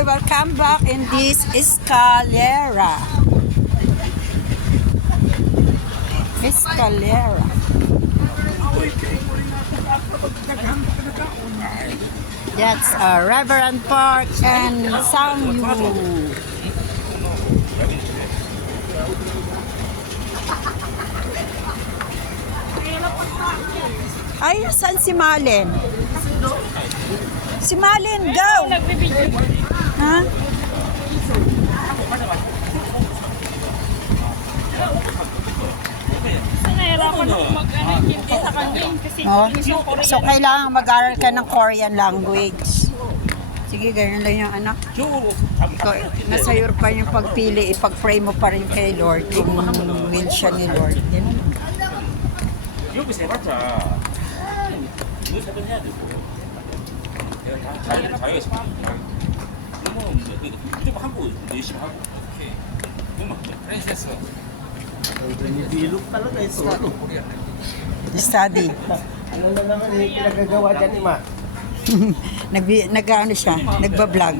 Hi, welcome back in this Escalera. Escalera. That's Reverend Park and Sangyu. Ay, saan si Malin? Si Malin, go! Ha? Nahirapan ako mag-intindi sa kanya kasi Oh. yung Korean. So, kailangan mag-aral ka ng Korean language. Sige, ganyan lang yung anak. Nasa iyo pa yung pagpili, ipag-pray mo pa rin kay Lord kung will siya ni Lord. Ganun. 여기 세 봤자 이거 세번 해야 되고 자기가 너무 무조건 하고 열심히 하고 그만 프린세스 Bilog talaga ito. Study. Ano na naman yung pinagagawa dyan, Ima? Nag-ano siya, nagbablog.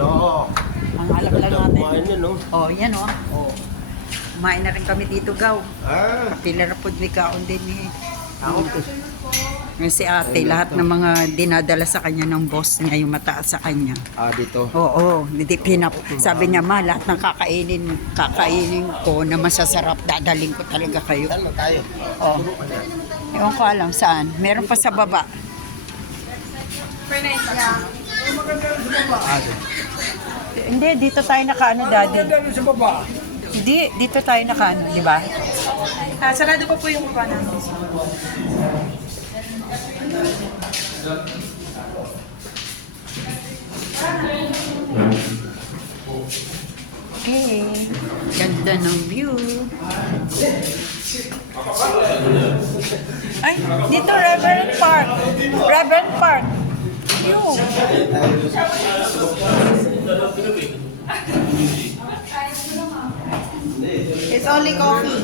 Oo. Ang alam lang natin. Kumain yun, no? Oh, yan oh. Oo. Kumain na rin kami dito, Gaw. Ah, Pilar po kaon din eh. ako po. Yung si ate, lahat ng mga dinadala sa kanya ng boss niya, yung mataas sa kanya. Ah, dito. Oo, hindi sabi niya, ma, lahat ng kakainin ko na masasarap, dadaling ko talaga kayo. Saan mo tayo? Oh. Ewan ko alam saan. Meron pa sa baba. Hindi, dito tayo nakaano, daddy. Sa baba. Hindi, dito tayo nakaano, di ba? Sarado pa po yung mukha namin. Okay. Ganda ng view. Ay, dito Reverend Park. Reverend Park. View. It's only coffee.